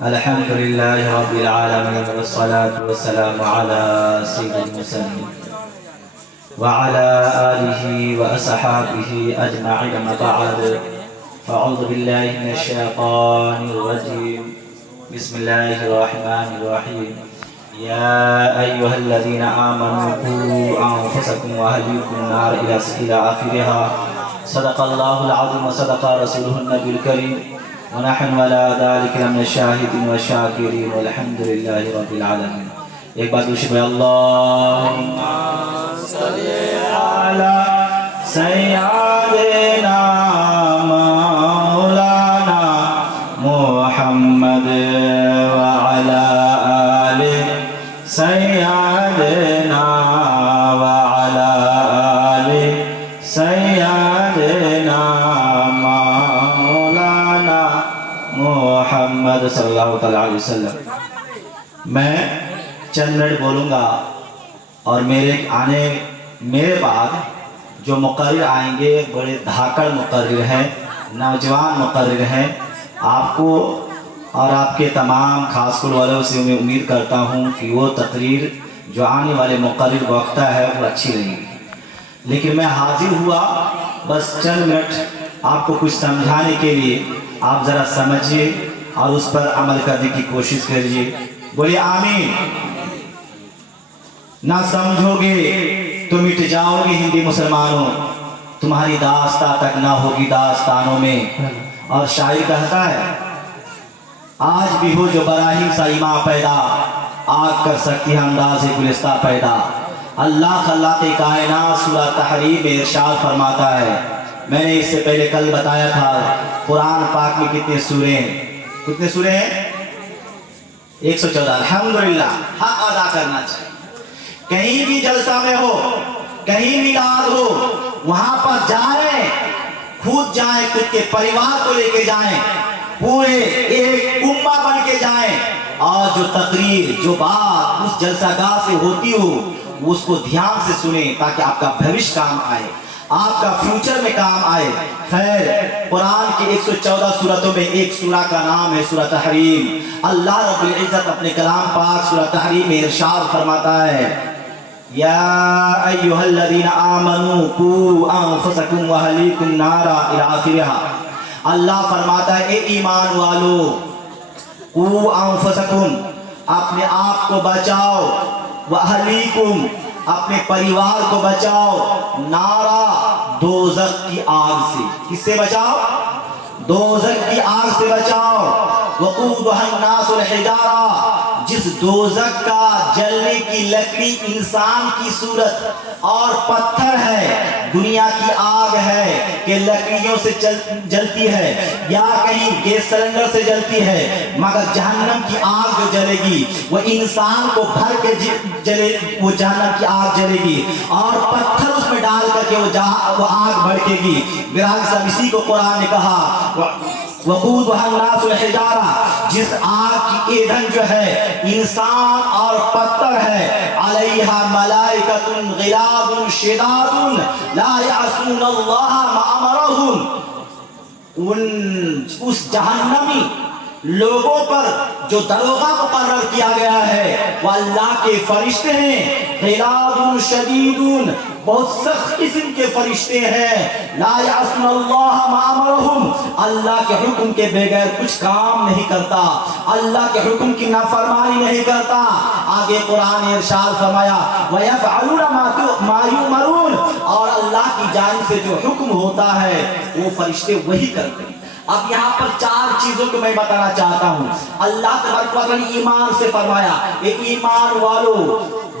الحمد لله رب العالمين والصلاة والسلام على سيد المرسلين وعلى آله وأصحابه أجمعين أما بعد فأعوذ بالله من الشيطان الرجيم بسم الله الرحمن الرحيم يا أيها الذين آمنوا قوا أنفسكم وأهليكم النار إلى آخرها صدق الله العظيم وصدق رسوله النبي الكريم ونحن على ذلك من الشاهدين والشاكرين والحمد لله رب العالمين. ایک بات دوسری میں اللہم صلی علی سیدنا مولانا محمد وعلى آل سیدنا وعلى آل سیدنا محمد صلی اللہ علیہ وسلم. میں چند منٹ بولوں گا اور میرے بعد جو مقرر آئیں گے بڑے دھاکڑ مقرر ہیں، نوجوان مقرر ہیں. آپ کو اور آپ کے تمام خاص اسکول والوں سے میں امید کرتا ہوں کہ وہ تقریر جو آنے والے مقرر بوقتا ہے وہ اچھی رہے گی. لیکن میں حاضر ہوا بس چند منٹ آپ کو کچھ سمجھانے کے لیے. آپ ذرا سمجھیے اور اس پر عمل کرنے کی کوشش کریے. بولے آمین. نہ سمجھو گے تو مٹ جاؤ گے ہندی مسلمانوں، تمہاری داستان تک نہ ہوگی داستانوں میں. اور شاعر کہتا ہے آج بھی ہو جو براہیم سا ایماں پیدا، آگ کر سکتی ہے انداز گلستہ پیدا. اللہ خلاق کائنات سورہ تحریم میں ارشاد فرماتا ہے. میں نے اس سے پہلے کل بتایا تھا قرآن پاک میں کتنے سورے ہیں. کتنے سورے ہیں؟ 114. الحمدللہ حق ادا کرنا چاہیے. کہیں بھی جلسہ میں ہو، کہیں میلاد ہو، وہاں پر جائیں، خود جائیں، خود کے پریوار کو لے کے جائیں، پورے ایک امہ بن کے جائیں، اور جو تقریر جو بات اس جلسہ گاہ سے ہوتی ہو اس کو دھیان سے سنیں تاکہ آپ کا بھوش کام آئے، آپ کا فیوچر میں کام آئے. خیر، قرآن کی 114 سورتوں میں ایک سورہ کا نام ہے سورہ تحریم. اللہ رب العزت اپنے کلام پاک سورہ تحریم میں ارشاد فرماتا ہے یا ایہا الذین آمنوا قوا انفسکم واہلیکم نارا الی آخرہا. اللہ فرماتا ہے اے ایمان والو، قوا انفسکم اپنے آپ کو بچاؤ، واہلیکم اپنے پریوار کو بچاؤ، نارا دوزخ کی آگ سے. کس سے بچاؤ؟ دوزخ کی آگ سے بچاؤ. وقودها الناس والحجارہ، جس دوزخ کا جلنے کی لکڑی انسان کی صورت اور پتھر ہے. دنیا کی آگ ہے کہ لکڑیوں سے جلتی ہے یا کہیں گیس سلنڈر سے جلتی ہے، مگر جہنم کی آگ جو جلے گی وہ انسان کو بھر کے جلے، وہ جہنم کی آگ جلے گی اور پتھر اس میں ڈال کر کے وہ آگ بھڑکے گی. برحق سب اسی کو قرآن نے کہا وقودها الناس والحجارہ، جس آگ کی ایندھن جو ہے انسان اور پتھر ہے. علیہا ملائکۃ غلاظ شداد لا یعصون اللہ ما امرہم. اس جہنمی لوگوں پر جو دروغہ مقرر کیا گیا ہے وہ اللہ کے فرشتے ہیں. غلاظ شدیدون، بہت سخت قسم کے فرشتے ہیں. لا یعصون اللہ ما امرہم، اللہ کے حکم کے بغیر کچھ کام نہیں کرتا، اللہ کے حکم کی نافرمانی نہیں کرتا. آگے قرآن نے ارشاد فرمایا وَيَفْعَلُونَ مَا يُؤْمَرُونَ، اور اللہ کی جانب سے جو حکم ہوتا ہے وہ فرشتے وہی کرتے ہیں. اب یہاں پر 4 چیزوں کو میں بتانا چاہتا ہوں. اللہ تبارک و تعالی نے ایمان سے فرمایا اے ایمان والو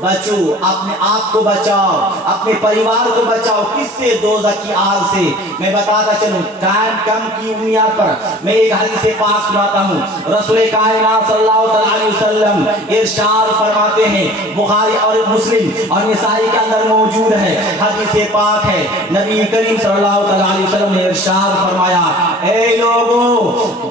بچو، اپنے آپ کو بچاؤ، اپنے پریوار کو بچاؤ. کس سے؟ دوزخ کی آگ سے. میں بتاتا چلوں، ٹائم کم کی بنیاد پر میں ایک حدیث پاک سناتا ہوں. رسول کائنات صلی اللہ علیہ وسلم ارشاد فرماتے ہیں، بخاری اور مسلم اور نسائی کے اندر موجود ہے، حدیث پاک ہے. نبی کریم صلی اللہ علیہ وسلم نے ارشاد فرمایا اے لوگوں،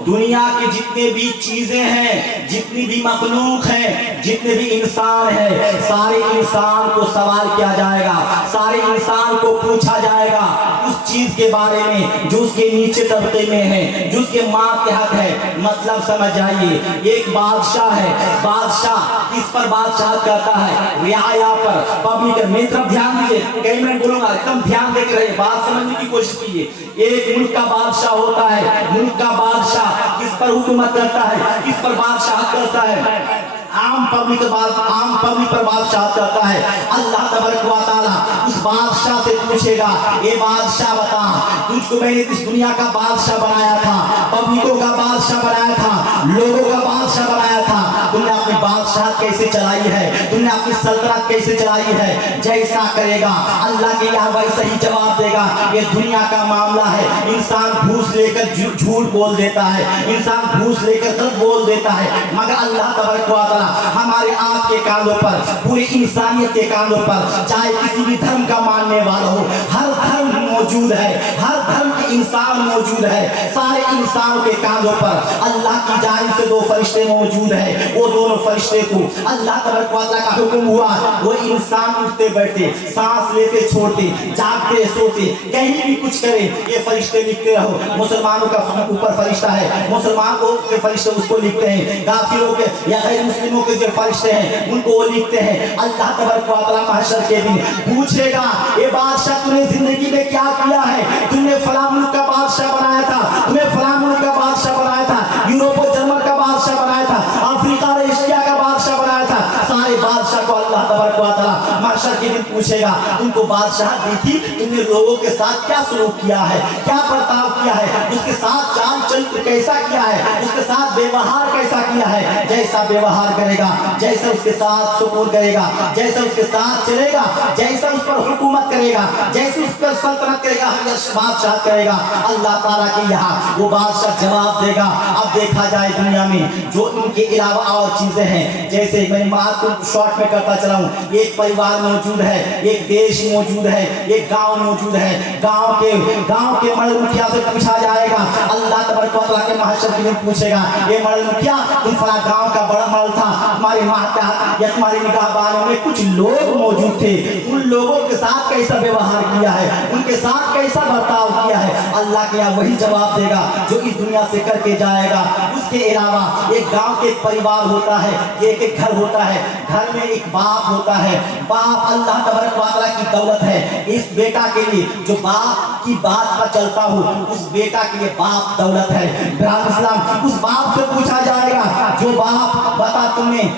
دنیا کی جتنے بھی چیزیں ہیں، جتنی بھی مخلوق ہیں، جتنے بھی انسان ہیں، سارے انسان کو سوال کیا جائے گا، سارے انسان کو پوچھا جائے گا. उस चीज के बारे में जो उसके नीचे तबके में है, जो उसके मातहत है। मतलब समझ आइए, एक बादशाह है, बादशाह किस पर बादशाह करता है? रियाया पर, पब्लिक। मेरी तरफ ध्यान दीजिए, कई मिनट बोलूंगा, एकदम ध्यान देकर रहिए, बात समझने की कोशिश कीजिए। एक मुल्क का बादशाह होता है, मुल्क का बादशाह किस पर हुकूमत करता है, किस पर बादशाह करता है? आम पब्लिक पर बादशाह करता है। अल्लाह तबारक व तआला उस बादशाह से पूछेगा, ये बादशाह बता, तुझको मैंने इस दुनिया का बादशाह बनाया था, पब्लिकों का बादशाह बनाया था, लोगों का बादशाह बनाया था, तुमने अपनी बादशाह कैसे चलाई है, तुमने अपनी सल्तनत कैसे चलाई है? जैसा करेगा अल्लाह के यहाँ वैसा ही जवाब देगा। ये दुनिया का मामला है, इंसान घूस लेकर झूठ बोल देता है, इंसान घूस लेकर गलत बोल देता है, मगर अल्लाह तबारक व तआला हमारे आपके कानों पर, पूरी इंसानियत के कानों पर, चाहे किसी भी धर्म का मानने वाला हो, हर धर्म मौजूद है, हर धर्म के इंसान मौजूद है, सारे इंसानों के कानों पर अल्लाह की जानिब से दो फरिश्ते मौजूद है। वो दोनों फरिश्ते को अल्लाह तबारक व तआला का हुक्म हुआ, वो इंसान उठते बैठते, सांस लेते छोड़ते, जागते सोते, कहीं भी कुछ करे, ये फरिश्ते लिखते रहो। मुसलमानों का ऊपर फरिश्ता है, मुसलमान को के फरिश्ते उसको लिखते हैं, काफिरों के या गैर मुस्लिमों के जो फरिश्ते हैं उनको वो लिखते हैं। अल्लाह तबारक व तआला महशर के दिन पूछेगा, ये बादशाह तूने जिंदगी में क्या किया है? तुमने फलां मुल्क का बादशाह बनाया था, तुम्हें फलां मुल्क का बादशाह बनाया था, यूरोप और जर्मन का बादशाह बनाया था, अफ्रीका और एशिया का बादशाह बनाया था, सारे बादशाह को अल्लाह तबारक व तआला महशर के दिन पूछेगा, तुमको बादशाह दी थी, तुमने लोगों के साथ क्या सलूक किया है, क्या बर्ताव किया है, उसके साथ चाल चरित्र कैसा किया है, उसके साथ व्यवहार कैसा किया है? जैसा व्यवहार करेगा, जैसा उसके साथ सुकून करेगा, जैसा उसके साथ चलेगा, जैसा उस पर हुकूमत करेगा, जैसे उस पर सल्तनत करेगा, बादशाह करेगा, अल्लाह ताला के यहाँ वो बादशाह जवाब देगा। अब देखा जाए दुनिया में जो इनके अलावा और चीजें हैं, जैसे मैं बात को शॉर्ट में करता चला हूँ, एक परिवार मौजूद है, एक देश मौजूद है, एक गांव मौजूद है, गांव के मर्द मुखिया से पूछा जाएगा, अल्लाह तबारक व तआला के महशर के दिन पूछेगा, ये मर्द मुखिया तुम फला गांव का बड़ा मर्द था, तुम्हारे मातहत या तुम्हारी निगाहबानों में कुछ लोग मौजूद थे, उन लोगों के साथ कैसा व्यवहार किया है, उनके साथ कैसा बर्ताव किया है? अल्लाह के यहाँ वही जवाब देगा जो इस दुनिया से करके जाएगा। उसके अलावा एक गांव के एक परिवार होता है, एक घर होता है, घर में एक बाप होता है, बाप अल्लाह तबारक व तआला की दौलत है। इस बेटा के लिए जो बाप की बात पर चलता हो, उस बेटा के लिए बाप दौलत है। इस्लाम उस बाप से पूछा जाएगा, जो बाप बता तुमने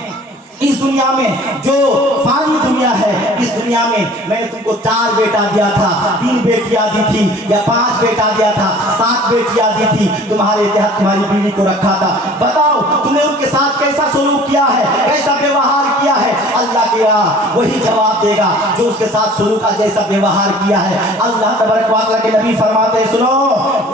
इस दुनिया में जो फानी दुनिया है, इस दुनिया में मैंने तुमको 4 बेटा दिया था, 3 बेटियां दी थी या 5 बेटा दिया था, 7 बेटियां दी थी, तुम्हारे तहत तुम्हारी बीवी को रखा था, बताओ तुमने उनके साथ कैसा सलूक किया है, कैसा व्यवहार किया है? अल्लाह के यहाँ वही जवाब देगा जो उसके साथ सलूक जैसा व्यवहार किया है। अल्लाह तबारक व तआला के नबी फरमाते हैं, सुनो,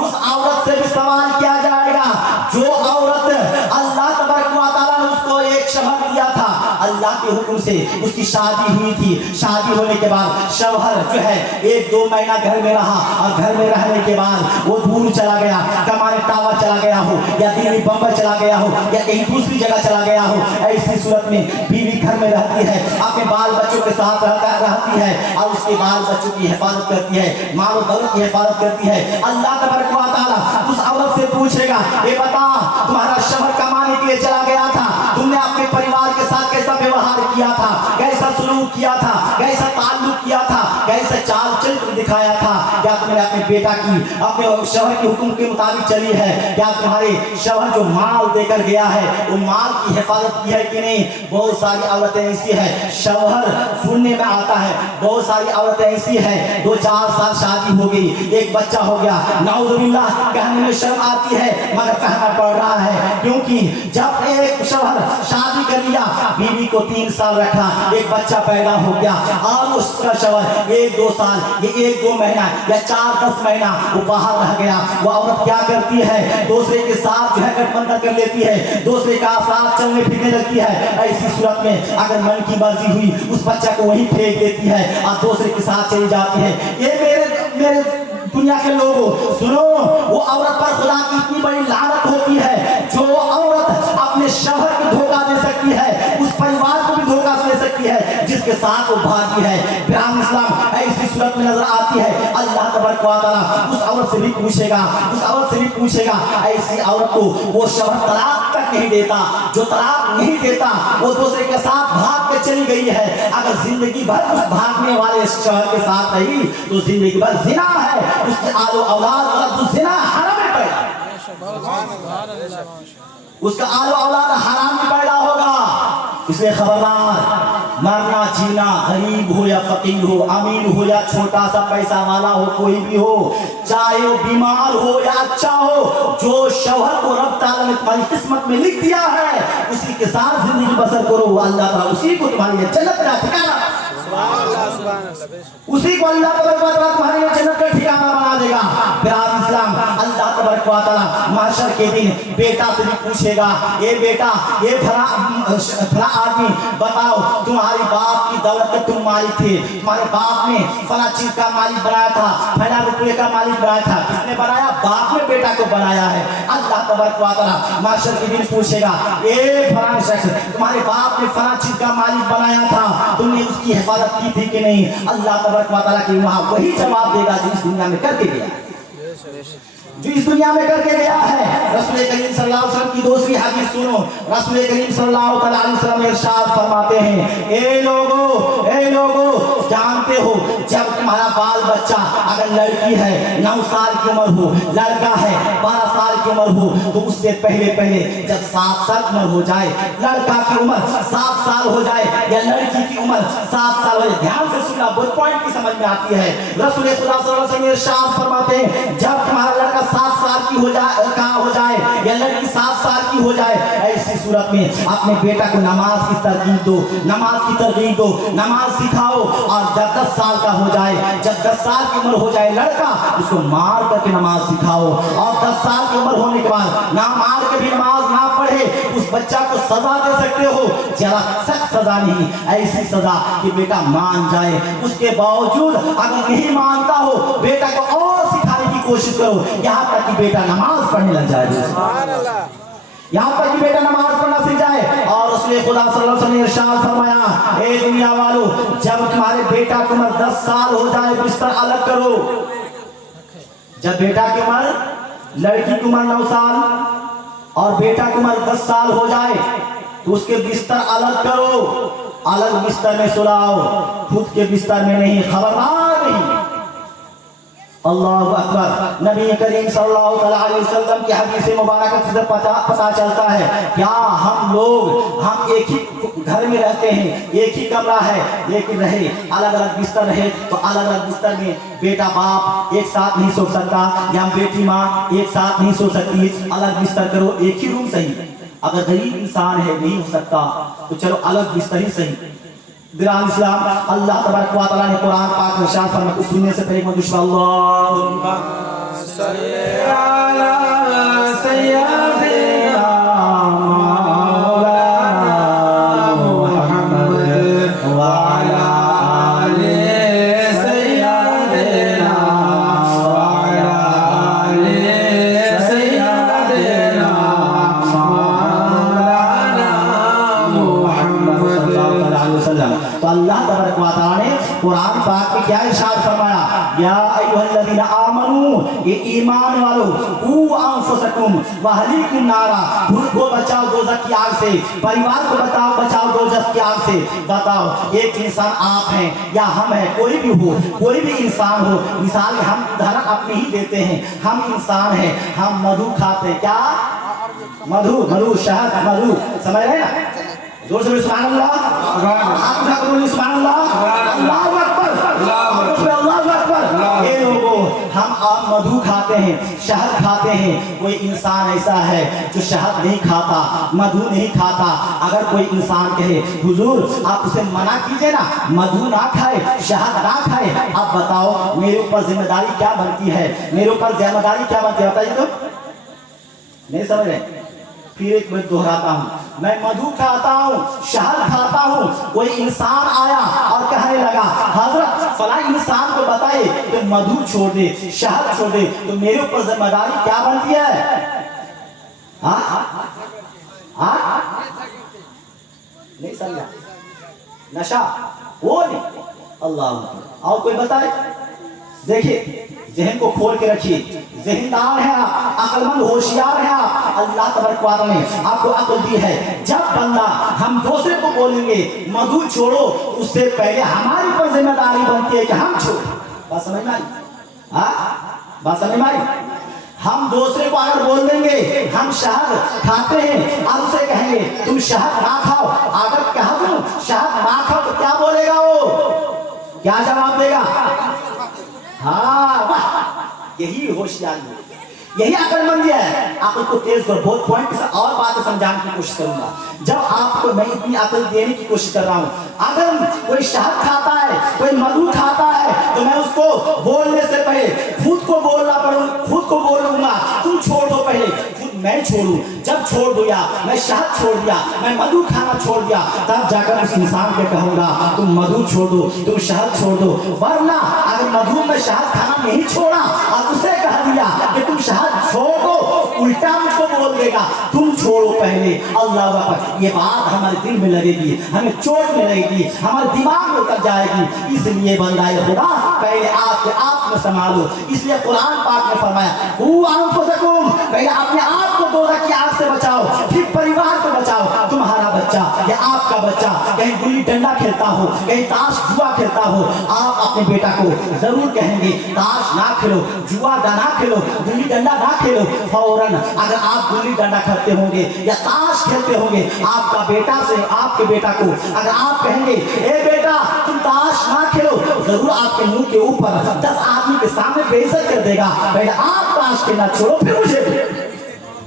उस औरत से भी सवाल किया जाएगा जो औरत अल्लाह तबारक व तआला ने उसको एक शौहर दिया था, अल्लाह के हुक्म से उसकी शादी हुई थी, शादी होने के बाद शौहर जो है 1-2 महीना घर में रहा और घर में रहने के बाद वो दूर चला गया, कमाने टावा चला गया हो या दिल्ली बम्बई चला गया हो या कहीं दूसरी जगह चला गया हो, ऐसी सूरत में बीवी घर में रहती है, अपने बाल बच्चों के साथ रहती है और उसके बाल बच्चों की हिफाजत करती है, माल और दौलत की हिफाजत करती है। अल्लाह तबारक व तआला उस औरत से पूछेगा, ये बता तुम्हारा शौहर कमाने के लिए चला गया था, तुमने अपने परिवार के साथ कैसा व्यवहार किया था, कैसा सलूक किया था, कैसा ताल्लुक किया था, कैसा चाल चरित्र दिखाया था? क्या तुमने अपने बेटा की, अपने शौहर के हुक्म के मुताबिक चली है? क्या तुम्हारे शौहर जो माल देकर गया है वो माल की हिफाजत की है कि नहीं? बहुत सारी औरतें ऐसी है, शौहर सुनने में आता है, बहुत सारी औरतें ऐसी है 2-4 साल शादी हो गई, एक बच्चा हो गया, नाउजुबिल्लाह, कहने में शर्म आती है मगर कहना पड़ रहा है, क्योंकि जब एक शौहर शादी कर लिया, बीवी को 3 साल रखा, एक बच्चा पैदा हो गया और उसका शौहर 1-2 साल, ये 1-2 महीना या 4-10 महीना वो बाहर रह गया, वो औरत क्या करती है? दूसरे के साथ जो है गठबंधन कर लेती है, दूसरे का साथ चलने फिरने लगती है। ऐसी सूरत में अगर मन की मर्जी हुई उस बच्चा को वहीं फेंक देती है और दूसरे के साथ चली जाती है। ये मेरे दुनिया के लोगों सुनो, वो औरत पर खुदा की इतनी बड़ी लानत होती है जो औरत अपने शौहर को धोखा दे सकती है, उस परिवार को भी धोखा दे सकती है। सकती है जिसके साथ वो भागी है। प्यार इस्लाम ऐसी सूरत में नजर आती है, अल्लाह तबारक व तआला उस औरत से भी पूछेगा, उस औरत से भी पूछेगा, ऐसी औरत को वो शौहर तलाक तक नहीं देता, जो तलाक नहीं देता, वो दूसरे के साथ भाग के चली गई है, अगर जिंदगी भर उस भागने वाले शौहर के साथ रही तो जिंदगी भर जिना है, उसके आलो औलाद वाला जिना हराम में पैदा, उसका आलो औलाद हराम में पैदा होगा। इसलिए खबरदार, मरना जीना, गरीब हो या फकीर हो, अमीर हो या छोटा सा पैसा वाला हो, कोई भी हो, चाहे वो बीमार हो या अच्छा हो, जो शौहर को रब ताला ने तुम्हारी किस्मत में लिख दिया है उसी के साथ जिंदगी बसर करो, अल्लाह ताला उसी को तुम्हारी जन्नत का ठिकाना, उसी को अल्लाह तबारक व तआला तुम्हारे लिए जन्नत का ठिकाना बना देगा। प्यार इस्लाम, अल्लाह तबारक व तआला महशर के दिन बेटा से भी पूछेगा, ये बेटा, ये फला आदमी बताओ, तुम्हारी बाप की दौलत के तुम मालिक थे, तुम्हारे बाप ने फला चीज का मालिक बनाया था, फला रुपये का मालिक बनाया था, किसने बनाया? बाप ने बेटा को बनाया है। अल्लाह तबारक व तआला महशर के दिन पूछेगा, ये फला शख्स, तुम्हारे बाप ने फला चीज का मालिक बनाया था, तुमने उसकी हिफाजत की थी कि नहीं? अल्लाह तबारक व तआला की वहां वही जवाब देगा जो इस दुनिया में करके गया, जो इस दुनिया में करके गया है। रसूल करीम सल्लल्लाहु अलैहि वसल्लम की दूसरी हदीस सुनो, रसूल करीम सल्लल्लाहु अलैहि वसल्लम इरशाद फरमाते हैं, ए लोगो, जानते हो जब तुम्हारा बाल बच्चा अगर लड़की है 9 साल की उम्र हो, लड़का है 12 साल की उम्र हो, तो उससे पहले जब 7 साल उम्र हो जाए, लड़का की उम्र 7 साल हो जाए या लड़की की उम्र 7 साल हो जाए, ध्यान से सुनना, बहुत पॉइंट की समझ में आती है। रसूल खुदा सल्लल्लाहु अलैहि वसल्लम इरशाद फरमाते हैं, जब तुम्हारा लड़का 7 साल की हो जाए या लड़की 7 साल की हो जाए, ऐसी सूरत में अपने बेटा को नमाज की तरगीब दो, नमाज सिखाओ, और जब 10 साल का हो जाए, जब 10 साल की उम्र हो जाए लड़का, उसको मार करके नमाज सिखाओ, और 10 साल की उम्र होने के बाद ना मार के भी नमाज ना पढ़े, उस बच्चा को सजा दे सकते हो, जरा सख्त सजा नहीं, ऐसी सजा कि बेटा मान जाए। उसके बावजूद अगर नहीं मानता हो, बेटा को और सिखाने की कोशिश करो, यहाँ तक कि बेटा नमाज पढ़ने लग जाए, यहाँ तक कि बेटा नमाज पढ़ना सीख जाए। और उसने खुदा सल्लल्लाहु अलैहि वसल्लम ने इरशाद फरमाया, ए दुनिया वालों, जब तुम्हारे बेटा की उम्र 10 साल हो जाए, बिस्तर अलग करो। जब बेटा की उम्र, लड़की की उम्र 9 साल और बेटा की उम्र 10 साल हो जाए, तो उसके बिस्तर अलग करो, अलग बिस्तर में सुलाओ, खुद के बिस्तर में नहीं, खबरदार नहीं। अल्लाहु अकबर। नबी करीम सल्लल्लाहु अलैहि वसल्लम की हदीस मुबारक से पता चलता है, क्या हम एक ही घर में रहते हैं, एक ही कमरा है, लेकिन रहे अलग अलग बिस्तर रहे, तो अलग अलग बिस्तर में बेटा बाप एक साथ नहीं सो सकता, या बेटी माँ एक साथ नहीं सो सकती, अलग बिस्तर करो, एक ही रूम सही। अगर गरीब इंसान है, नहीं हो सकता, तो चलो अलग बिस्तर ही सही। बिरान इस्लाम, अल्लाह तबारक व तआला ने कुरान पाक में इरशाद फरमाया, सुनने से पहले मत अल्लाहुम्मा सल्ली अला सय्यिदिना मौलाना मुहम्मद व अला आलि सय्यिदिना व अला आलि सय्यिदिना मौलाना मुहम्मद सल्लल्लाहु अलैहि वसल्लम। तो अल्लाह तबारक व तआला ने कुरान पाक में क्या इरशाद फरमाया, या अय्युहल्लज़ीना आमनू, ये ईमान वालों, कू अनफुसकुम व अहलीकुम नारा, खुद को बचाओ दोज़ख की आग से, परिवार को बचाओ दोज़ख की आग से। बताओ, एक इंसान आप हैं या हम हैं, कोई भी हो, कोई भी इंसान हो, मिसाल हम उदाहरण अपनी ही देते हैं, हम इंसान हैं, हम मधु खाते हैं, क्या मधु, शहद, मधु, समझ रहे ना? जोर से सुभान अल्लाह, सुभान अल्लाह, अल्लाहु अकबर, अल्लाहु अकबर। ये लोगों, हम आप मधु खाते हैं, शहद खाते हैं, कोई इंसान ऐसा है जो शहद नहीं खाता, मधु नहीं खाता। अगर कोई इंसान कहे हुजूर आप उसे मना कीजिए ना, मधु ना खाए, शहद ना खाए, आप बताओ मेरे ऊपर जिम्मेदारी क्या बनती है, मेरे ऊपर जिम्मेदारी क्या बनती है, बताइए तो। नहीं समझ रहे? फिर एक बार दोहराता हूँ, मैं मधु खाता हूँ, शहद खाता हूँ, कोई इंसान आया और कहने लगा हजरत फला इंसान को बताए कि मधु छोड़ दे, शहद छोड़ दे, तो मेरे ऊपर जिम्मेदारी क्या बनती है? नहीं समझा? नशा वो नहीं। अल्लाह। और कोई बताए? देखिए जहन को खोल के रखिए, ज़हनदार है आप, अक्लमंद होशियार है आप। अल्लाह तबारक व तआला ने आपको अक्ल दी है। जब बंदा हम दूसरे को बोलेंगे मधु छोड़ो, उससे पहले हमारी पर जिम्मेदारी बनती है कि हम छोड़ो। बात समझ में आई? बात समझ में आई? हम दूसरे को अगर बोल देंगे हम शहद खाते हैं और उसे कहेंगे तुम शहद ना खाओ, अगर कहा तुम शहद ना खाओ तो क्या बोलेगा वो? क्या जवाब देगा? हाँ वाह, यही होशियारी है, यही अक्लमंदी है। अक्ल को तेज कर, बहुत पॉइंट से और बातें समझाने की कोशिश करूंगा। जब आपको मैं इतनी अक्ल देने की कोशिश कर रहा हूँ, अगर कोई शहद खाता है, कोई मधु खाता है, तो मैं उसको बोलने से पहले खुद को बोलना पड़ूं, खुद को बोलूंगा तुम छोड़ दो पहले, खुद मैं छोड़ू। जब छोड़ दिया, मैं शहद छोड़ दिया, मैं मधु खाना छोड़ दिया, तब जाकर उस इंसान को कहूंगा तुम मधु छोड़ दो, तुम शहद छोड़ दो। वरना अगर मधु में शहद खाना नहीं छोड़ा और उसे कह दिया कि तुम शहद छोड़ दो, उल्टा मुझको बोल देगा तुम छोड़ो पहले। अल्लाह वाह, ये बात हमारे दिल में लगेगी, हमें चोट में लगेगी, हमारे दिमाग में उतर जाएगी। इसलिए बंदाए खुदा पहले आपके आप में संभालो। इसलिए कुरान पाक में फरमाया पहले अपने आप को दोज़ख की आग से बचाओ, फिर परिवार को बचाओ। तुम्हारा बच्चा या आपका बच्चा कहीं गुल्ली डंडा खेलता हो, कहीं ताश जुआ खेलता हो, आप अपने बेटा को जरूर कहेंगे ताश ना खेलो, जुआ ना खेलो, गुल्ली डंडा ना खेलो। फौरन अगर आप गुल्ली डंडा खेलते होंगे या ताश खेलते होंगे, आपका बेटा से आपके बेटा को अगर आप कहेंगे ए बेटा तुम ताश ना खेलो, जरूर आपके मुंह के ऊपर 10 आदमी के सामने बेइज्जत कर देगा। पहले आप ताश खेलना छोड़ो फिर मुझे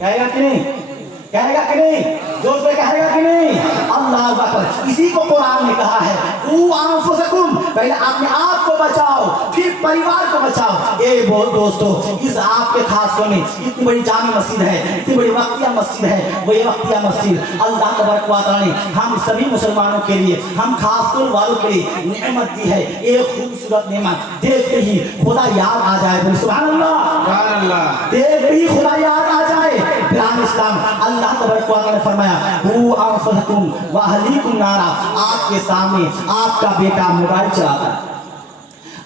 कहेगा कि नहीं? कहेगा कि नहीं? जोर से कहेगा कि नहीं? अल्लाह अकबर। इसी को कुरान ने कहा है पहले अपने आप को बचाओ फिर परिवार को बचाओ। ए दोस्तों, इस आपके खास में इतनी बड़ी जामी मस्जिद है, इतनी बड़ी वक्तिया मस्जिद है, वही वक्तिया मस्जिद अल्लाह तबारक व तआला ने हम सभी मुसलमानों के लिए, हम खास कुल वालों के लिए नेमत दी है। एक खूबसूरत नेमत देखते ही खुदा याद आ जाए। सुभान अल्लाह। देखते ही खुदा याद आ जाए। इस्लाम अल्लाह तबारक व तआला ने फरमाया व अहलीकुम नारा। आपके सामने आपका बेटा मोबाइल चलाता है,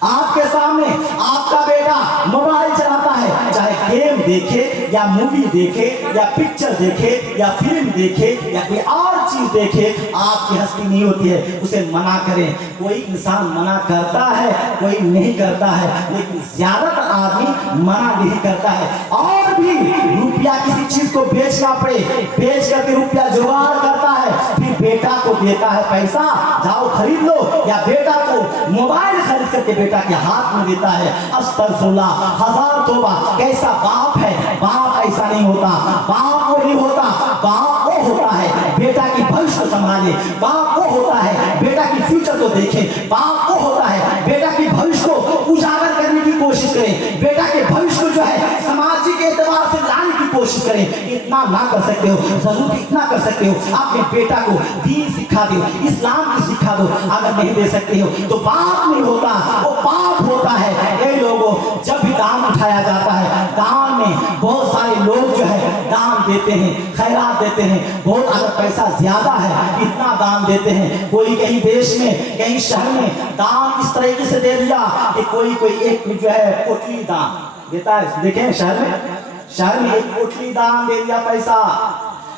आपके सामने आपका बेटा मोबाइल चलाता है, चाहे गेम देखे या मूवी देखे या पिक्चर देखे या फिल्म देखे या कोई और चीज देखे, आपकी हस्ती नहीं होती है, उसे मना करें। कोई इंसान मना करता है, कोई नहीं करता है, लेकिन ज्यादातर आदमी मना नहीं करता है। और भी रुपया किसी चीज को बेचना पड़े, बेच करके रुपया जुगाड़ करता है, फिर बेटा को देता है पैसा जाओ खरीद लो, या बेटा को मोबाइल खरीद करके बेटा के हाथ में देता है। अस्तगफिरुल्लाह, हजार तौबा। कैसा बाप है? बाप ऐसा नहीं होता, बाप वो नहीं होता, बाप वो होता है बेटा की भविष्य को संभाले, बाप वो होता है बेटा की फ्यूचर को देखे, बाप वो होता है बेटा की भविष्य को उजागर करने की कोशिश करे, बेटा के भविष्य को जो है सामाजिक एतबार से लाने की कोशिश करे। इतना ना कर सकते हो, जरूर इतना कर सकते हो, अपने बेटा को दीन सिखा दो, इस्लाम की सिखा दो। अगर नहीं दे सकते हो तो बाप नहीं होता, वो पाप होता है। ये लोगों, जब भी दान उठाया जाता है, दान में बहुत सारे लोग जो है दान देते हैं, खैरात देते हैं, बहुत अगर पैसा ज्यादा है इतना दान देते हैं। कोई कहीं देश में कहीं शहर में दान इस तरीके से दे दिया कि कोई एक जो है पोटली दान देता है। देखें शहर में एक पोटली दान दे दिया पैसा,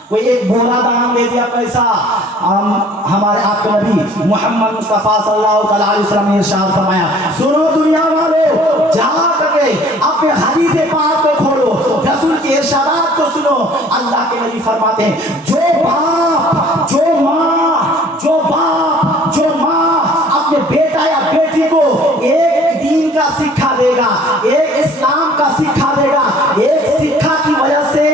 कोई एक बोरा दान दे दिया पैसा। हमारे आपके नबी मोहम्मद मुस्तफा सल्लल्लाहु अलैहि वसल्लम ने इरशाद फरमाया, सुनो दुनिया वालों, जा करके अपने हदीस पाक को खोलो, रसूल के इरशादात को सुनो। अल्लाह के नबी फरमाते हैं, जो बाप जो माँ अपने बेटा या बेटी को एक दीन का शिक्षा देगा, एक इस्लाम का शिक्षा देगा, एक शिक्षा की वजह से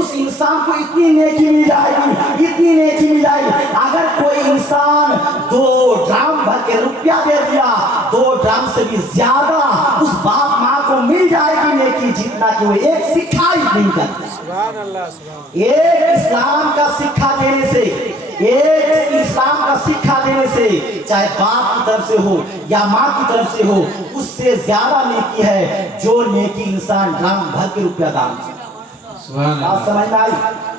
उस इंसान को इतनी नेकी मिल जाएगी, इतनी नेकी मिल जाएगी। अगर कोई इंसान 2 ड्राम भर के रुपया दे दिया, 2 ड्राम से भी ज्यादा उस बाप माँ को मिल जाएगी नेकी, जितना कि वो एक शिक्षा ही नहीं करता। एक इस्लाम का शिक्षा देने से, एक इस्लाम का शिक्षा देने से, चाहे बाप की तरफ से हो या माँ की तरफ से हो, उससे ज्यादा नेकी है जो नेकी इंसान ड्राम भर के रुपया दान। बात समझ में आई?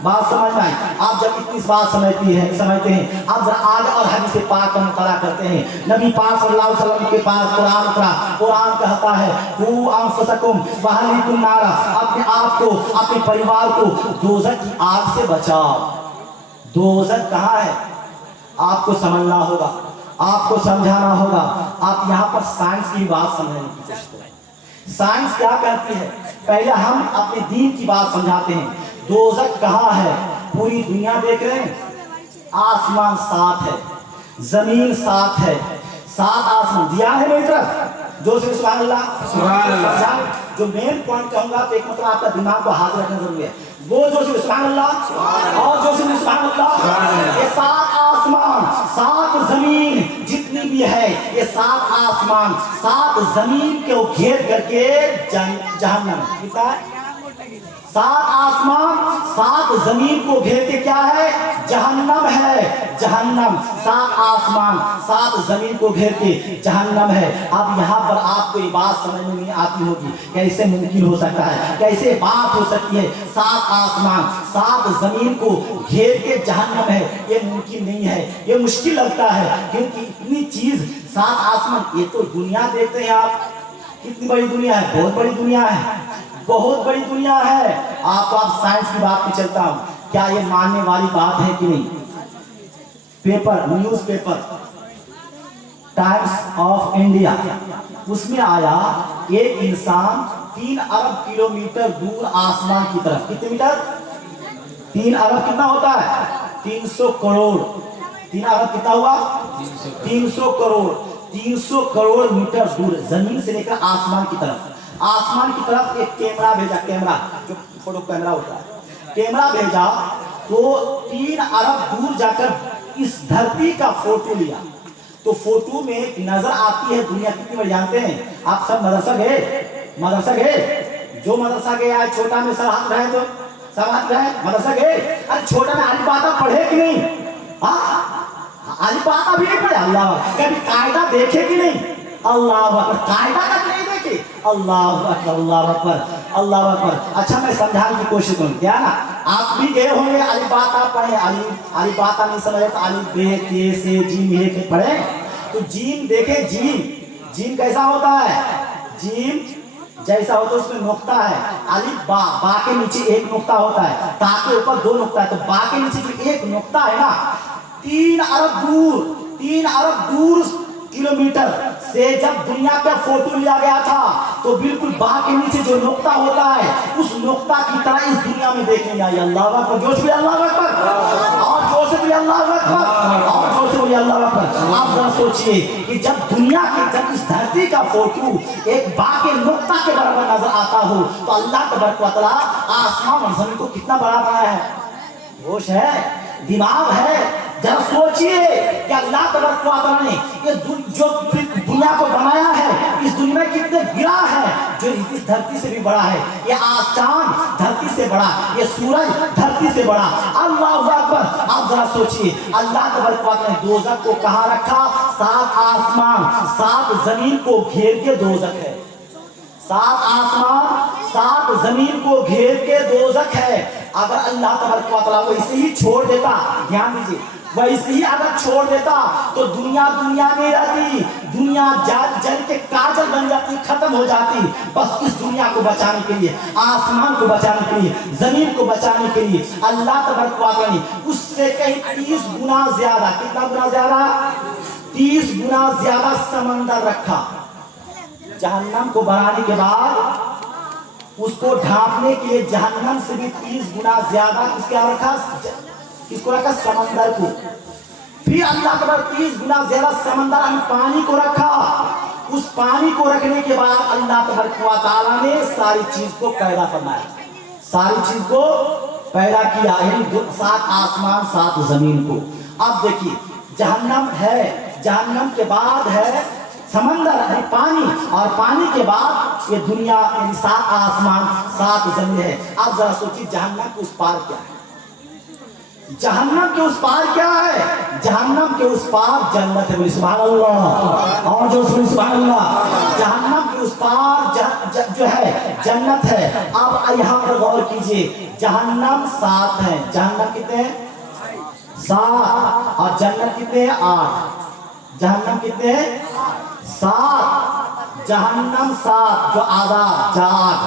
बात समझ में आई? आप जब इतनी बात समझते हैं, आप जरा आगे और हदीस पाक का मुताला करते हैं। नबी पाक सल्लल्लाहु अलैहि वसल्लम के पास कुरान उतरा। कुरान कहता है कू अनफुसकुम व अहलीकुम नारा, अपने आप को, अपने परिवार को दोज़ख की आग से बचाओ। दोज़ख कहाँ है? आपको समझना होगा, आपको समझाना होगा। आप यहाँ पर साइंस की बात समझने की कोशिश करें। साइंस क्या कहती है? पहले हम अपने दीन की बात समझाते हैं। दोज़ख कहाँ है? पूरी दुनिया देख रहे हैं, आसमान सात है, जमीन सात है, सात आसमान दिया है मेरी तरफ। जो से सुभान अल्लाह, सुभान अल्लाह। जो मेन पॉइंट कहूंगा तो एक मतलब आपका दिमाग को हाथ रखना जरूरी है। वो जो से सुभान अल्लाह और जो से सुभान अल्लाह, ये सात आसमान, सात जमीन जितनी भी है, ये सात आसमान, सात जमीन को घेर करके जहन्नम कितना है? सात आसमान, सात जमीन को घेर के क्या है? जहन्नम है। जहन्नम, सात आसमान, सात जमीन को घेर के जहन्नम है। अब यहाँ पर आपको ये बात समझ में नहीं आती होगी, कैसे मुमकिन हो सकता है, कैसे बात हो सकती है? सात आसमान, सात जमीन को घेर के जहन्नम है, ये मुमकिन नहीं है, ये मुश्किल लगता है। क्योंकि इतनी चीज, सात आसमान, ये तो दुनिया देखते हैं आप, कितनी बड़ी दुनिया है, बहुत बड़ी दुनिया है, बहुत बड़ी दुनिया है। आपको आप साइंस की बात पे चलता हूं, क्या ये मानने वाली बात है कि नहीं? Paper, news paper times of India, उसमें आया एक इंसान 3 अरब किलोमीटर दूर आसमान की तरफ, कितने मीटर? 3 अरब कितना होता है? 300 करोड़। 3 अरब कितना हुआ? 300 करोड़। 300 करोड़ मीटर दूर, जमीन से लेकर आसमान की तरफ, आसमान की तरफ एक कैमरा भेजा, कैमरा जो फोटो कैमरा होता है, कैमरा भेजा तो 3 अरब दूर जाकर इस धरती का फोटो लिया। तो फोटो में नजर आती है दुनिया कितनी बड़ी, जानते हैं आप सब? मदरसा गए? मदरसा गए? जो मदरसा गया है, छोटा में सब हाथ रहे, तो सब हाथ रहे, मदरसा गए? अरे छोटा में अली बाता पढ़े कि नहीं? अली बाता भी नहीं पढ़े? अल्लाह, कभी कायदा देखे कि नहीं? अल्लाह अकबर, कायदा तक नहीं देखे। अल्लाह अकबर, अल्लाह अकबर, अल्लाह अकबर। अच्छा, मैं समझाने की कोशिश करूँ क्या ना? आप भी गए होंगे, अली बाता पढ़े, अली बाता नहीं समझे तो अली बे के से जीम हे के पढ़े, तो जीम देखे, जीम, जीम कैसा होता है? जीम जैसा होता है, उसमें नुक्ता है। अली बा, बा के नीचे एक नुक्ता होता है, ता के ऊपर 2 नुक्ता है, तो बा के नीचे जो एक नुक्ता है ना, 3 अरब दूर, 3 अरब दूर किलोमीटर से जब दुनिया का फोटो लिया गया था, तो बिल्कुल बा के नीचे जो नुक्ता होता है, उस नुक्ता की तरह इस दुनिया में देखने में आई। अल्लाह अकबर, जोश भी अल्लाह अकबर, और जोश भी अल्लाह अकबर, और जोश भी अल्लाह अकबर। आप जरा सोचिए कि जब दुनिया के, जब इस धरती का फोटो एक बा के नुक्ता के बराबर नजर आता हो, तो अल्लाह तबारक व तआला आसमान और जमीन को कितना बड़ा बनाया है। होश है, दिमाग है। जरा सोचिए कि अल्लाह तबारक व तआला ने ये जो दुनिया को बनाया है, इस दुनिया में कितने गिरा है, जो इस धरती से भी बड़ा है। ये चांद धरती से बड़ा, ये सूरज धरती से बड़ा। अल्लाह अकबर। आप जरा सोचिए, अल्लाह तबारक व तआला ने दोज़ख को कहाँ रखा? 7 आसमान, 7 जमीन को घेर के दोज़ख है। 7 आसमान, 7 जमीन को घेर के दोज़ख है। अगर अल्लाह तबारक व तआला वैसे ही छोड़ देता, ध्यान दीजिए, वैसे ही अगर छोड़ देता तो दुनिया दुनिया में रहती, दुनिया जल के काजल बन जाती, खत्म हो जाती। बस इस दुनिया को बचाने के लिए, आसमान को बचाने के लिए, जमीन को बचाने के लिए अल्लाह तबारक व तआला ने उससे कहीं 30 गुना ज्यादा, कितना गुना ज्यादा? 30 गुना ज्यादा समंदर रखा। जहन्नम को बनाने के बाद उसको ढांपने के लिए जहन्नम से भी 30 गुना ज्यादा किसका रखा? किसको रखा? समंदर को। फिर अल्लाह के बाद 30 गुना ज्यादा समंदर में पानी को रखा। उस पानी को रखने के बाद अल्लाह तआला ने सारी चीज को पैदा फरमाया, सारी चीज को पैदा किया, यानी 7 आसमान 7 जमीन को। अब देखिए, जहन्नम है, जहन्नम के बाद है समंदर है, पानी, और पानी के बाद ये दुनिया, यानी 7 आसमान 7 जमीन है। अब जरा सोचिए, जहन्नम के उस पार क्या है? जहन्नम के उस पार क्या है? जहन्नम के उस पार जन्नत है। बोली सुभान अल्लाह, और जो सुभान अल्लाह। जहन्नम के उस पार जो है जन्नत है। अब यहाँ पर गौर कीजिए, जहन्नम 7 है, जहन्नम कितने हैं? 7, और जन्नत कितने हैं? 8। जहन्नम कितने हैं? 7। जहन्नम 7 जो आजाद जाग,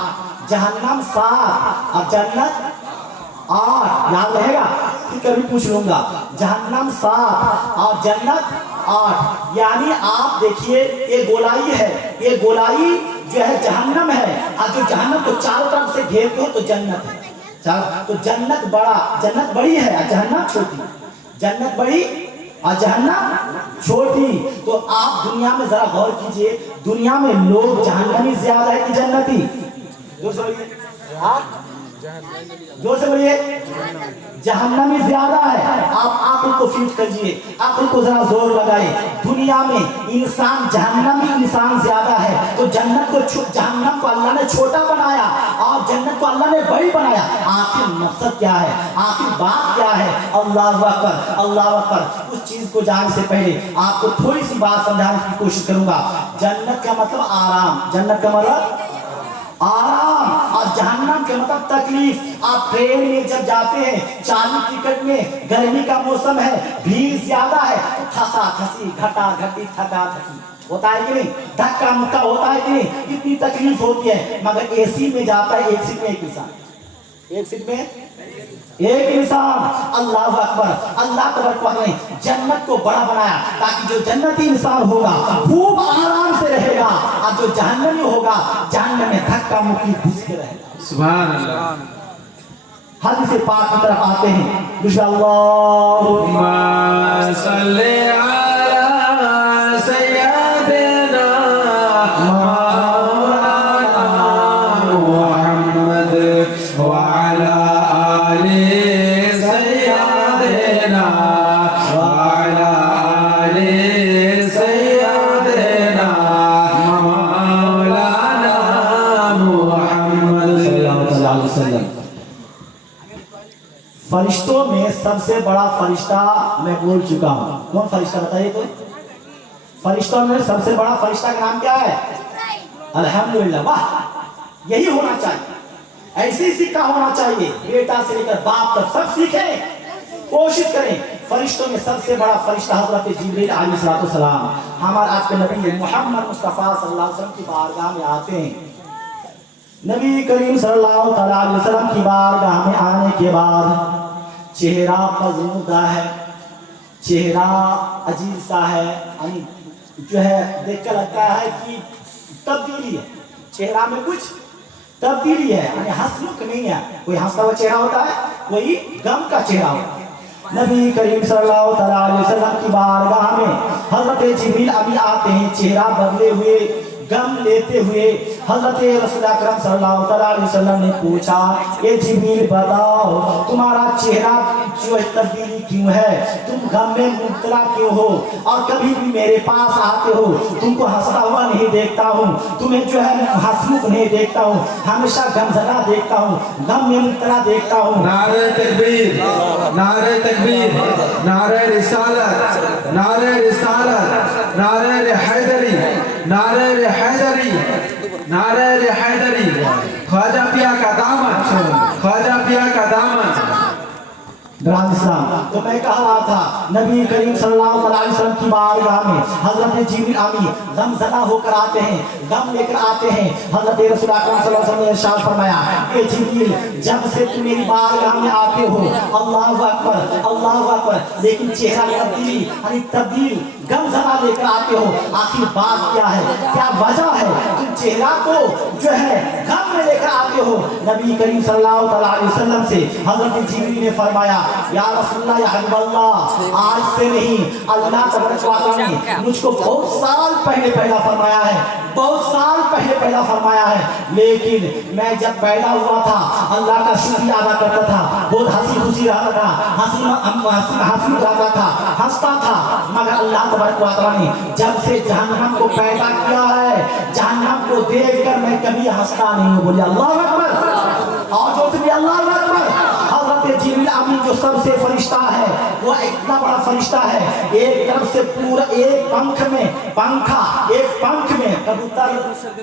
जहन्नम 7 और जन्नत 8। याद रहेगा, फिर कभी पूछ लूंगा। जहन्नम 7 और जन्नत 8, यानी आप देखिए ये गोलाई है, ये गोलाई जो है जहन्नम है, और जो जहन्नम को चारों तरफ से घेरते हो तो जन्नत है। तो जन्नत बड़ा, जन्नत बड़ी है और जहन्नम छोटी, जन्नत बड़ी और जहन्नम छोटी। तो आप दुनिया में जरा गौर कीजिए, दुनिया में लोग जहन्नमी ज्यादा है कि जन्नती? जोर से बोलिए, जोर से बोलिए, जहन्नमी ज्यादा है। आप आंखों को फीट करिए, आंखों को जरा जोर लगाए। दुनिया में इंसान जहन्नमी इंसान ज्यादा है, तो जन्नत को जहन्नम को अल्लाह ने छोटा बनाया और जन्नत को अल्लाह ने बड़ी बनाया। आखिर मकसद क्या है, आखिर बात क्या है? अल्लाह अकबर, अल्लाह अकबर। उस चीज को जानने से पहले आपको थोड़ी सी बात समझाने की कोशिश करूंगा। जन्नत का मतलब आराम, जन्नत का मतलब आराम, और जहन्नम के मतलब तकलीफ। आप ट्रेन में जब जाते हैं, चालू टिकट में, गर्मी का मौसम है, भीड़ ज्यादा है, तो खसा खसी, घटा घटी, थका थकी होता है कि नहीं? धक्का मुक्का होता है कि नहीं? इतनी तकलीफ होती है। मगर एसी में जाता है, एक सीट में एक इंसान, एक सीट में एक इंसान। अल्लाह अकबर, अल्लाह तबारक ने जन्नत को बड़ा बनाया ताकि जो जन्नती इंसान होगा खूब आराम से रहेगा, और जो जहन्नमी होगा जहन्नम में धक्का मुक्की घुस के रहेगा। सुभान अल्लाह। हदीस पाक की तरफ आते हैं। बिस्मिल्लाह सल्ले अला सय्यदना मौलाना मुहम्मद व अला आले सय्यदना व अला आले सय्यदना मौलाना मुहम्मद सल्लल्लाहु अलैहि वसल्लम। फरिश्तों में सबसे बड़ा फरिश्ता मैं बोल चुका हूँ। कौन फरिश्ता बताइए तो? फरिश्तों में सबसे बड़ा फरिश्ता का नाम क्या है? अल्हम्दुलिल्लाह, वाह, यही होना चाहिए, ऐसे ही सिक्का होना चाहिए। बेटा से लेकर बाप तक सब सीखे, कोशिश करें। फरिश्तों में सबसे बड़ा फरिश्ता हजरत जिब्रील अलैहिस्सलाम, हमारे आज के नबी मोहम्मद मुस्तफा सल्लल्लाहु अलैहि वसल्लम की बारगाह में आते हैं। नबी करीम सल्लल्लाहु अलैहि वसल्लम की बारगाह में आने के बाद चेहरा मजमूदा है, चेहरा अजीब सा है, यानी जो है देखकर लगता है कि तब्दीली है, चेहरा में कुछ तब्दीली है, यानी हंसमुख नहीं है। कोई हंसता हुआ चेहरा होता है, कोई गम का चेहरा होता है। नबी करीम सल्लल्लाहु अलैहि वसल्लम की बारगाह में हजरत जिब्रील अभी आते हैं, चेहरा बदले हुए, गम लेते हुए। हजरत रसूल अकरम सल्लल्लाहु अलैहि वसल्लम ने पूछा, ये जिब्रील बताओ तुम्हारा चेहरा जो तब्दीली क्यों है, तुम गम में मुब्तला क्यों हो, और कभी भी मेरे पास आते हो तुमको हंसता हुआ नहीं देखता हूँ, तुम्हें जो है हंसमुख नहीं देखता हूँ, हमेशा गमज़दा देखता हूँ, गम में मुब्तला देखता हूँ। नारे तकबीर, नारे तकबीर, नारे रिसालत, नारे रिसालत, नारे हैदरी, नारे हैदरी, नारे हैदरी। ख्वाजा पिया का दामन, ख्वाजा पिया का दामन। तो मैं कह रहा था, नबी करीम सल्लल्लाहु अलैहि वसल्लम की बारगाह में हजरत जिब्रील अमीन गमज़दा होकर आते हैं, गम लेकर आते हैं। हजरत रसूल अकरम सल्लल्लाहु अलैहि वसल्लम ने इरशाद फरमाया, ए जिब्रील जब से तुम मेरी बारगाह में आते हो, अल्लाहु अकबर, अल्लाहु अकबर, लेकिन चेहरा तब्दीली, यानी तब्दील, गमज़दा लेकर आते हो। आखिर बात क्या है, क्या वजह है, तुम चेहरा को जो है गम में लेकर आते हो? नबी करीम सल्लल्लाहु अलैहि वसल्लम से हजरत जिब्रील ने फरमाया, या रसूलल्लाह, या हबीबल्लाह, आज से नहीं, अल्लाह तबारक व तआला ने मुझको बहुत साल पहले पैदा फरमाया है, बहुत साल पहले पैदा फरमाया है, लेकिन मैं जब पैदा हुआ था अल्लाह का शुक्रिया अदा करता था, बहुत हंसी खुशी रहता था, हंसी रहता था, हंसता था। मगर अल्लाह तबारक व तआला ने जब से जहन्नम को पैदा किया है, जहन्नम को देखकर मैं कभी हंसता नहीं हूँ। बोलिए अल्लाह अकबर, और जो से भी अल्लाह अकबर। हजरत हजरत जिब्रील अमीन जो सबसे फरिश्ता है, वो इतना बड़ा फरिश्ता है, एक तरफ से पूरा एक पंख में पंखा, एक पंख में कबूतर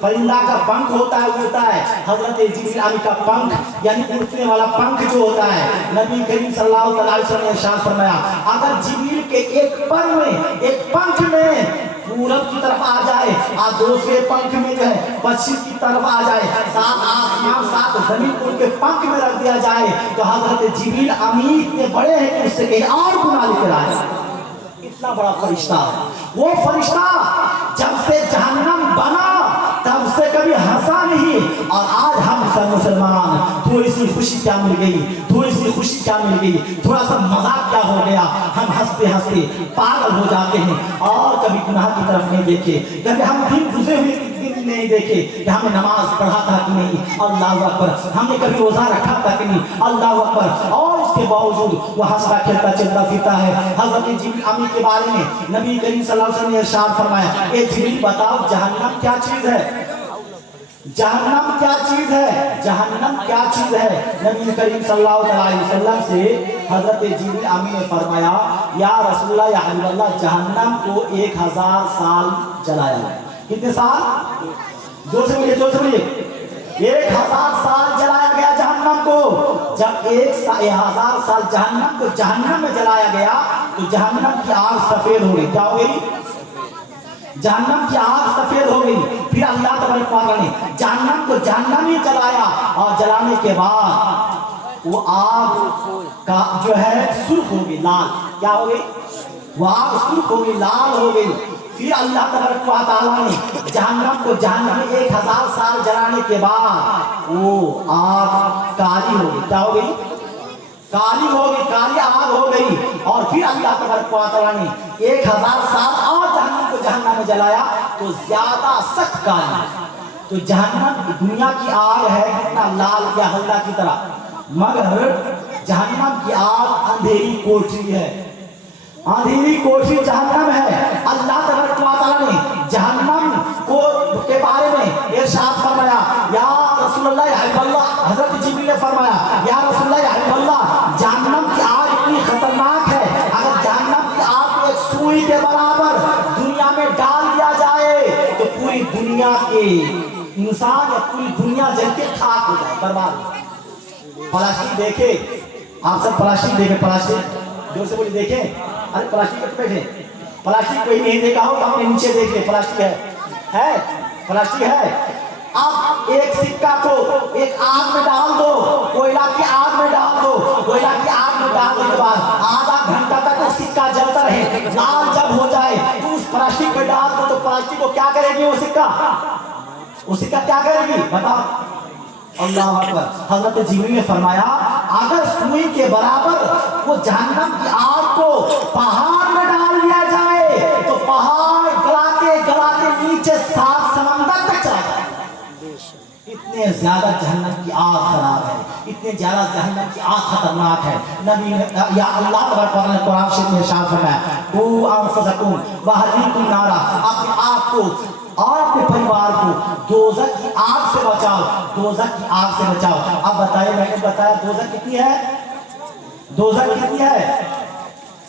परिंदा का पंख होता है हजरत जिब्रील अमीन का पंख यानी उड़ने वाला पंख जो होता है। नबी करीम सल्लल्लाहु अलैहि वसल्लम ने इरशाद फरमाया, अगर जिब्रील के एक पर में, एक पंख में पूरब की तरफ आ जाए और दूसरे पंख में जो है पश्चिम की तरफ आ जाए, सात आसमान सात जमीन को उनके पंख में रख दिया जाए, तो हजरत जिब्रील अमीन इतने बड़े हैं कि उससे कहीं और गुना लेकर आए। इतना बड़ा फरिश्ता, वो फरिश्ता जब से जहन्नम बना तब से कभी हंसा नहीं, और आज हम सब मुसलमान थोड़ी सी खुशी क्या मिल गई, थोड़ी सी खुशी क्या मिल गई, थोड़ा सा मजाक क्या हो गया, हम हंसते हंसते पागल हो जाते हैं और कभी गुनाह की तरफ नहीं देखे, कभी हम दिन गुजरे हुए दिन नहीं देखे कि हमने नमाज पढ़ा था कि नहीं, अल्लाह अकबर, हमने कभी रोजा रखा था कि नहीं, अल्लाह अकबर, और इसके बावजूद वो हंसता खेलता चलता फिरता है। हजरत जिब्रील अमीन के बारे में नबी करीम सल्लल्लाहु अलैहि वसल्लम ने इरशाद फरमाया, ए जिब्रील बताओ जहन्नम क्या चीज है, जहन्नम क्या चीज है, जहन्नम क्या चीज है। नबी करीम सल्लल्लाहु अलैहि वसल्लम से हजरत जिब्रील अमीन ने फरमाया, या रसूलल्लाह या हबीबल्लाह, जहन्नम को 1000 साल जलाया गया। कितने साल? जोर से बोलिए, जोर से बोलिए। 1000 साल जलाया गया जहन्नम को। जब 1000 साल जहन्नम को जहन्नम में जलाया गया तो जहन्नम की आग सफेद हो गई। क्या हो गई? जहन्नम की आग सफेद हो गई। फिर अल्लाह तबारक व तआला ने जहन्नम को जहन्नम ही जलाया, और जलाने के बाद वो आग का जो है सुर्ख हो गई, लाल। क्या हो गई? वो आग सुर्ख हो गई, लाल हो गई। फिर अल्लाह तबारक व तआला ने जहन्नम को जहन्नम में 1000 साल जलाने के बाद वो आग काली हो गई। क्या हो गई? काली हो गई, काली आग हो गई। और फिर अल्लाह तबारक व तआला ने 1000 साल और जहन्नम को जहन्नम में जलाया तो ज्यादा सख्त काली। तो जहन्नम दुनिया की आग है कितना लाल या हल्दा की तरह, मगर जहन्नम की आग अंधेरी कोठरी है, अंधेरी कोठरी जहन्नम है। अल्लाह तबारक व तआला ने जहन्नम को के बारे में इरशाद फरमाया, या रसूलुल्लाह या हबीबल्लाह, हजरत जिब्रील ने फरमाया, या रसूलुल्लाह या हबीबल्लाह, जहन्नम की आग इतनी खतरनाक है, अगर जहन्नम की आग को एक सुई के बराबर दुनिया में डाल दिया जाए तो पूरी दुनिया के इंसान या पूरी दुनिया जल के खाक हो जाए, बर्बाद। प्लास्टिक देखे आप सब, प्लास्टिक देखे, प्लास्टिक जोर से बोलिए, देखे? अरे प्लास्टिक पे बैठे, प्लास्टिक कोई नहीं देखा हो तो अपने नीचे देख ले, प्लास्टिक है प्लास्टिक है। अब एक सिक्का को एक आग में डाल दो, कोयला की आग में डाल दो, कोयला की आग में डालने के बाद आधा घंटा तक वो सिक्का जलता रहे, लाल जब हो जाए तो उस प्लास्टिक में डाल दो, तो प्लास्टिक को क्या करेगी वो सिक्का क्या करेगी बताओ? अल्लाह अकबर। हजरत जिब्रील ने फरमाया, अगर सुई के बराबर वो जहन्नम की आग को पहाड़ में डाल दिया जाए तो पहाड़ गलाते गलाते नीचे 7 समंदर तक चला जाए। इतने ज्यादा जहन्नम की आग खराब है, इतने ज्यादा जहन्नम की आग खतरनाक है। नबी या अल्लाह तबारक व तआला ने कुरान शरीफ में इरशाद फरमाया, "कू अनफुसकुम व अहलीकुम नारा", अपने आप को और अपने परिवार को दोज़ख की आग से बचाओ, दोज़ख की आग से बचाओ। अब बताइए, मैंने बताया दोज़ख कितनी है? दोज़ख कितनी है?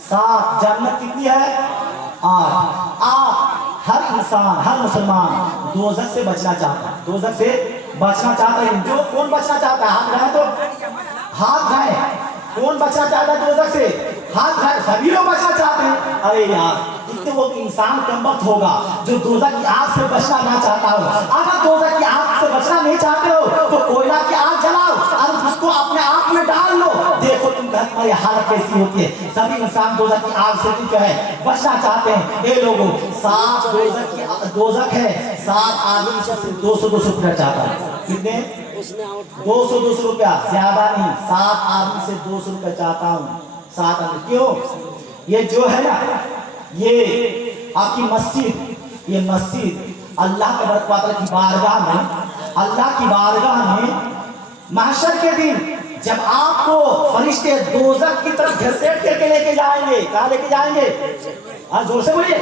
7। जन्नत कितनी है? 8। आप हर इंसान, हर मुसलमान दोज़ख से बचना चाहता है, दोज़ख से बचना चाहता है। जो कौन बचना चाहता है? हाथ उठाए तो हाथ उठाए। कौन बचना चाहता है दोज़ख से? हाथ उठाए। सभी लोग बचना चाहते हैं। अरे यार, इतने वो इंसान कमबख्त होगा जो दोज़ख की आग से बचना ना चाहता हो। अगर दोज़ख की आग से बचना नहीं चाहते हो तो कोयला की आग जलाओ और उसको अपने आग में डाल लो, देखो तुम्हारी हालत कैसी होती है। सभी इंसान दोज़ख की आग से जो है बचना चाहते हैं। ये लोगों 7 दोज़ख है, 7 आदमी से 200 रुपया चाहता है। कितने? 200 रुपया, ज्यादा नहीं। 7 आदमी से 200 रुपया चाहता हूँ। 7 आदमी। क्यों? ये जो है ना, ये आपकी मस्जिद, ये मस्जिद अल्लाह तबारक व तआला की बारगाह में, अल्लाह की बारगाह में महशर के दिन जब आपको फरिश्ते दोज़ख की तरफ घसीट करके लेके जाएंगे, कहाँ लेके जाएंगे? हाँ जोर से बोलिए।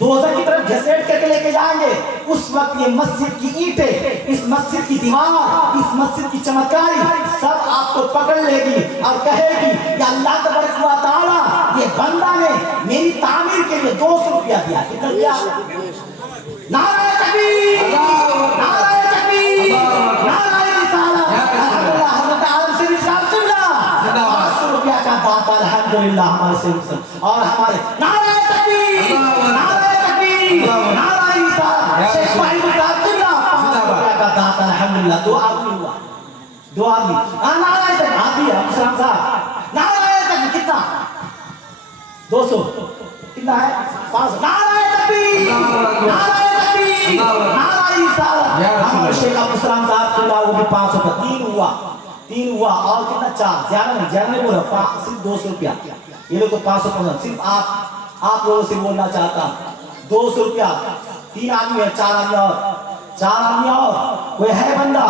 दोजख की तरफ घसीट करके लेके जाएंगे। उस वक्त ये मस्जिद की ईंटें, इस मस्जिद की दीवार, इस मस्जिद की चमत्कारी सब आपको पकड़ लेगी और कहेगी कि अल्लाह तबारक व तआला ये बंदा ने मेरी तामीर के लिए 200 रुपया दिया। कितना दिया? नारे तकबीर, नारे तकबीर, नारे रिसालत, अल्लाह हज़रत आदम से रिसालतुल्लाह, 500 रुपया का दाता अल्हम्दुलिल्लाह हमारे से और हमारे नारे तकबीर, नारे तकबीर, नारे रिसालत, शेख वाहिद अब्दुल्लाह 500 रुपया का दाता अल्हम्दुलिल्लाह। 2 आदमी हुआ, 2 आदमी। नारे तकबीर, आदमी अब्दुल साहब, नारे तकबीर कितना? 200 कितना है? 500। नारे तकबीर, नारे तकबीर, नारे रिसालत, हमारे शेख अब्दुल सलाम साहब वो भी 500 का 3 हुआ और कितना? 4। ज्यादा नहीं बोला, सिर्फ 200 रुपया। ये लोग तो 500 सिर्फ आप लोगों से बोलना चाहता हूँ 200 रुपया। 3 आदमी है, 4 आदमी और कोई है बंदा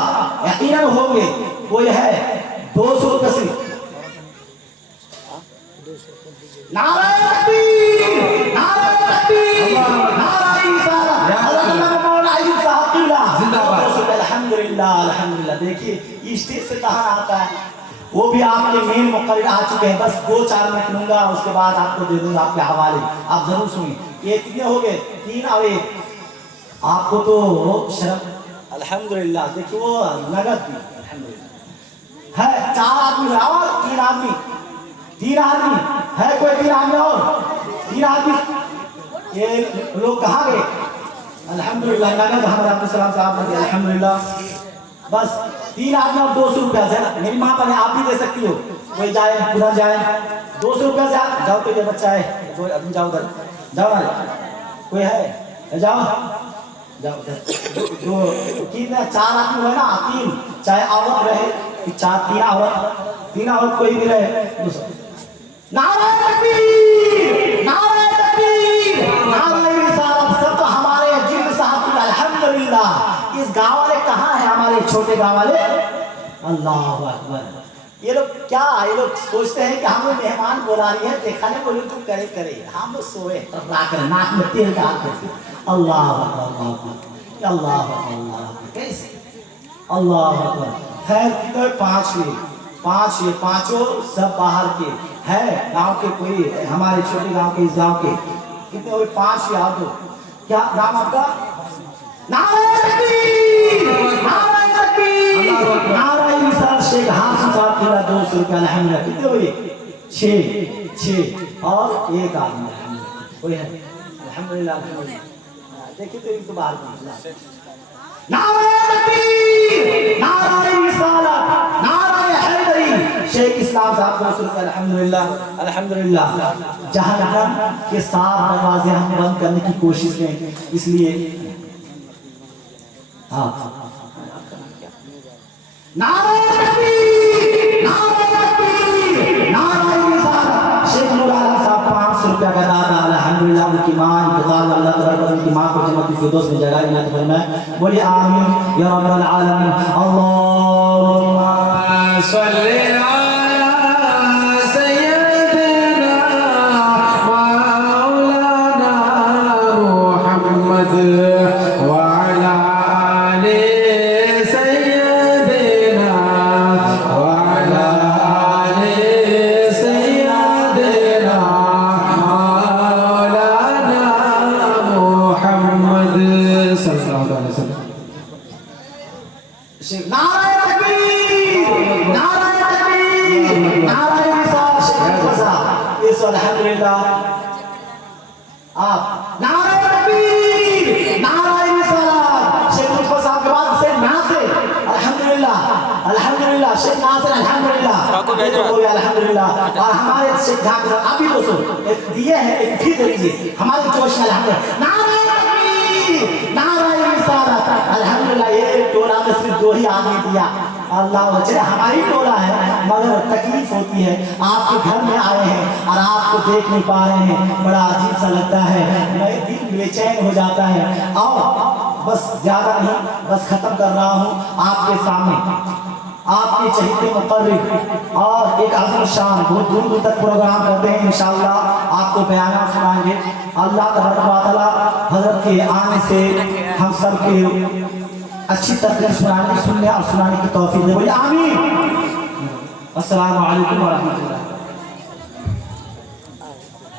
यकीनन होंगे, कोई है 200 रुपया सिर्फ। नारे तकबीर, नारे तकबीर, नारे रिसालत, हज़रत मौलाना अय्यूब साहब जिंदाबाद। अल्हम्दुलिल्लाह, अल्हम्दुलिल्लाह। देखिए स्टेज से कहाँ आता है, वो भी आपके मेन मुक़र्रिर आ चुके हैं। बस 2-4 मिनट लूंगा, उसके बाद आपको दे दूंगा आपके हवाले, आप जरूर सुनिए। ये कितने हो गए? 3 और 1। आपको तो शर्म। अल्हम्दुलिल्लाह, देखिए वो नगद भी अल्हम्दुलिल्लाह है। 4 आदमी और 3 आदमी है। कोई 3 आदमी और 3 आदमी। ये लोग कहाँ गए? अल्हम्दुलिल्लाह नगद हमारे अब्दुल सलाम साहब ने दिया अल्हम्दुलिल्लाह। बस 3 आदमी और 200 रुपया है। मेरी माँ पर आप भी दे सकती हो, कोई जाए उधर जाए 200 रुपया से जाओ। तो ये बच्चा है, कोई आदमी जाओ उधर, जाओ ना, कोई है जाओ उधर। जो कितने 4 आदमी हुए ना, 3 चाहे औरत रहे, 3 औरत कोई भी रहे। नारे तकबीर, नारे तकबीर, नारे रिसालत, सब तो हमारे जिन साहब अल्हम्दुलिल्लाह। इस गांव वाले कहाँ हैं हमारे छोटे गांव वाले? अल्लाहु अकबर। ये लोग क्या, ये लोग सोचते हैं कि हम लोग मेहमान बुला रही है, देखा नहीं बोले तो करे हम लोग सोए नाक में तेल डाल के। अल्लाह अकबर, अल्लाह अकबर, कैसे? अल्लाह अकबर। खैर कितने? 5 हुए, 5 ये 5 सब बाहर के है, गांव के कोई हमारे छोटे गांव के, इस गांव के कितने हुए? 5 या 2। क्या नाम आपका? नारे तकबीर, नारे तकबीर, नारे रिसालत, शेख हासिम साहब के 200 रुपया अल्हम्दुलिल्लाह। कितने हुए? 6 और 1 आदमी अल्हम्दुलिल्लाह। कोई है? अल्हम्दुलिल्लाह। देखिए तो एक बार नारे तकबीर, नारे रिसालत, नारे हैदरी, शेख इस्लाम साहब 200 रुपया अल्हम्दुलिल्लाह, अल्हम्दुलिल्लाह। जहन्नम के 7 दरवाजे हम बंद करने की कोशिश में, इसलिए हाँ। नारे तकबीर, नारे तकबीर, नारे रिसालत, शेख मौलाना साहब 500 रुपया का दाता अल्हम्दुलिल्लाह। उनकी मां इंतकाल, अल्लाह तबारक उनकी मां को जन्नत की फिरदौस में जगह इनायत फरमाए। बोलिए आमीन या रब्बल आलमीन। अल्लाहुम्मा सल्ली अल्हम्दुलिल्लाह। और हमारे शेख आप ही दोस्तों दिए हैं, एक भी दे दीजिए हमारे जोश में अल्हम्दुलिल्लाह। नारे तकबीर, नारे रिसालत, अल्हम्दुलिल्लाह। ये टोला में सिर्फ 2 ही आदमी दिया। अल्लाह वजह हमारी टोला है, मगर तकलीफ होती है। आपके घर में आए हैं और आपको देख नहीं पा रहे हैं, बड़ा अजीब सा लगता है, मेरा दिल बेचैन हो जाता है। और बस ज्यादा नहीं, बस खत्म कर रहा हूँ आपके सामने। आपके चहीते मुक़र्रिर और एक आज़म शान बहुत दूर दूर तक प्रोग्राम करते हैं, इंशाअल्लाह आपको आपको बयान सुनाएंगे। अल्लाह तबारक व तआला हजरत के आने से हम सब के अच्छी तरह सुनाने और सुनाने की तौफीक दे। बोलिए आमीन। अस्सलामु अलैकुम व रहमतुल्लाह।